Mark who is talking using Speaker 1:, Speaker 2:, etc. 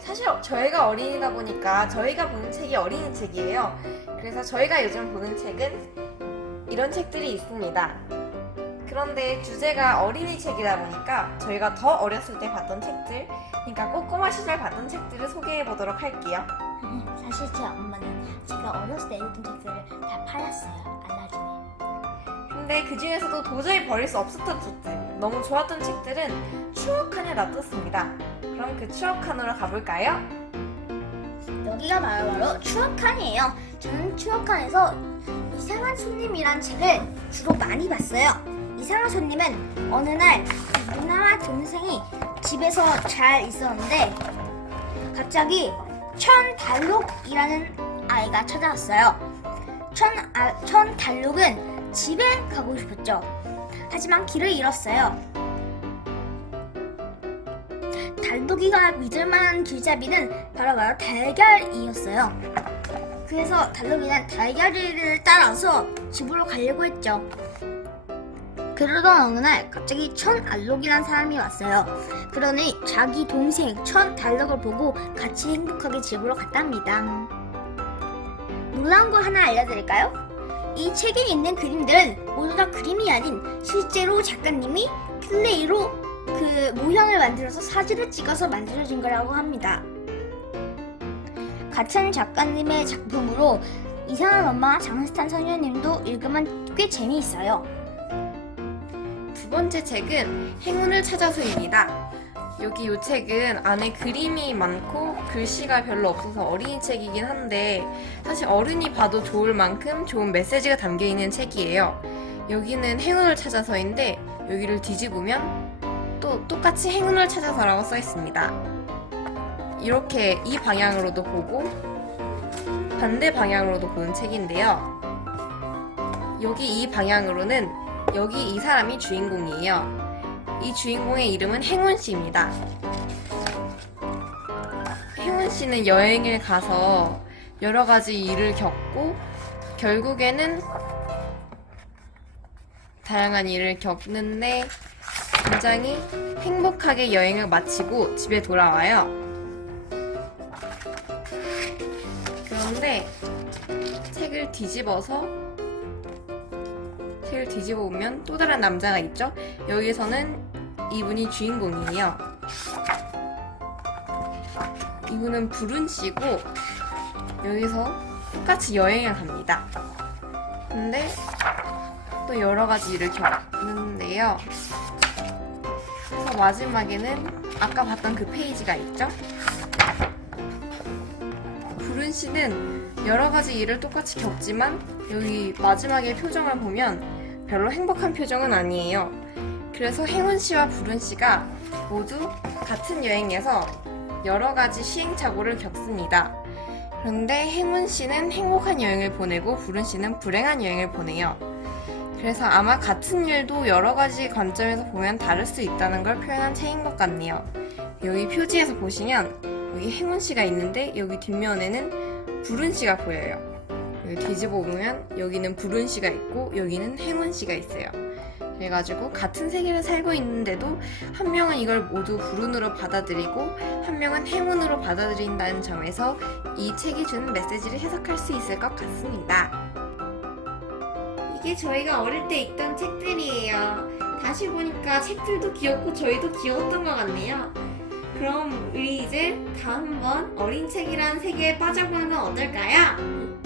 Speaker 1: 사실 저희가 어린이다 보니까 저희가 보는 책이 어린이 책이에요. 그래서 저희가 요즘 보는 책은 이런 책들이 있습니다. 그런데 주제가 어린이 책이다 보니까 저희가 더 어렸을 때 봤던 책들, 그러니까 꼬꼬마 시절 봤던 책들을 소개해 보도록 할게요.
Speaker 2: 사실 제 엄마는 제가 어렸을 때 읽던 책들을 다 팔았어요. 알라딘에.
Speaker 1: 근데 그 중에서도 도저히 버릴 수 없었던 책들, 너무 좋았던 책들은 추억 칸에 놔뒀습니다. 그럼 그 추억 칸으로 가볼까요?
Speaker 2: 여기가 바로 바로 추억칸이에요. 저는 추억칸에서 이상한 손님이란 책을 주로 많이 봤어요. 이상한 손님은 어느 날 누나와 동생이 집에서 잘 있었는데 갑자기 천달록이라는 아이가 찾아왔어요. 천, 아, 천달록은 집에 가고 싶었죠. 하지만 길을 잃었어요. 달독이가 믿을 만한 길잡이는 바로 바로 달걀이었어요. 그래서 달독이는 달걀이를 따라서 집으로 가려고 했죠. 그러던 어느 날 갑자기 천 알록이라는 사람이 왔어요. 그러니 자기 동생 천 달록을 보고 같이 행복하게 집으로 갔답니다. 놀라운 걸 하나 알려드릴까요? 이 책에 있는 그림들은 모두 다 그림이 아닌 실제로 작가님이 클레이로 그 모형을 만들어서 사진을 찍어서 만들어진 거라고 합니다. 같은 작가님의 작품으로 이상한 엄마 장스탄 소녀님도 읽으면 꽤 재미있어요.
Speaker 1: 두 번째 책은 행운을 찾아서입니다. 여기 이 책은 안에 그림이 많고 글씨가 별로 없어서 어린이 책이긴 한데 사실 어른이 봐도 좋을 만큼 좋은 메시지가 담겨 있는 책이에요. 여기는 행운을 찾아서인데 여기를 뒤집으면 또 똑같이 행운을 찾아서라고 써 있습니다. 이렇게 이 방향으로도 보고 반대 방향으로도 보는 책인데요. 여기 이 방향으로는 여기 이 사람이 주인공이에요. 이 주인공의 이름은 행운 씨입니다. 행운 씨는 여행을 가서 여러 가지 일을 겪고 결국에는 다양한 일을 겪는데 굉장히 행복하게 여행을 마치고 집에 돌아와요. 그런데 책을 뒤집어서 책을 뒤집어 보면 또 다른 남자가 있죠. 여기서는 이분이 주인공이에요. 이분은 불운 씨고 여기서 똑같이 여행을 갑니다. 근데 또 여러 가지 일을 겪는데요. 그래서 마지막에는 아까 봤던 그 페이지가 있죠. 불운 씨는 여러 가지 일을 똑같이 겪지만 여기 마지막에 표정을 보면 별로 행복한 표정은 아니에요. 그래서 행운 씨와 불운 씨가 모두 같은 여행에서 여러 가지 시행착오를 겪습니다. 그런데 행운 씨는 행복한 여행을 보내고 불운 씨는 불행한 여행을 보내요. 그래서 아마 같은 일도 여러 가지 관점에서 보면 다를 수 있다는 걸 표현한 책인 것 같네요. 여기 표지에서 보시면 여기 행운 씨가 있는데 여기 뒷면에는 불운 씨가 보여요. 뒤집어 보면 여기는 불운 씨가 있고 여기는 행운 씨가 있어요. 그래가지고 같은 세계를 살고 있는데도 한 명은 이걸 모두 불운으로 받아들이고 한 명은 행운으로 받아들인다는 점에서 이 책이 주는 메시지를 해석할 수 있을 것 같습니다. 이게 저희가 어릴 때 읽던 책들이에요. 다시 보니까 책들도 귀엽고 저희도 귀여웠던 것 같네요. 그럼 우리 이제 다음번 어린 책이라는 세계에 빠져보는 건 어떨까요?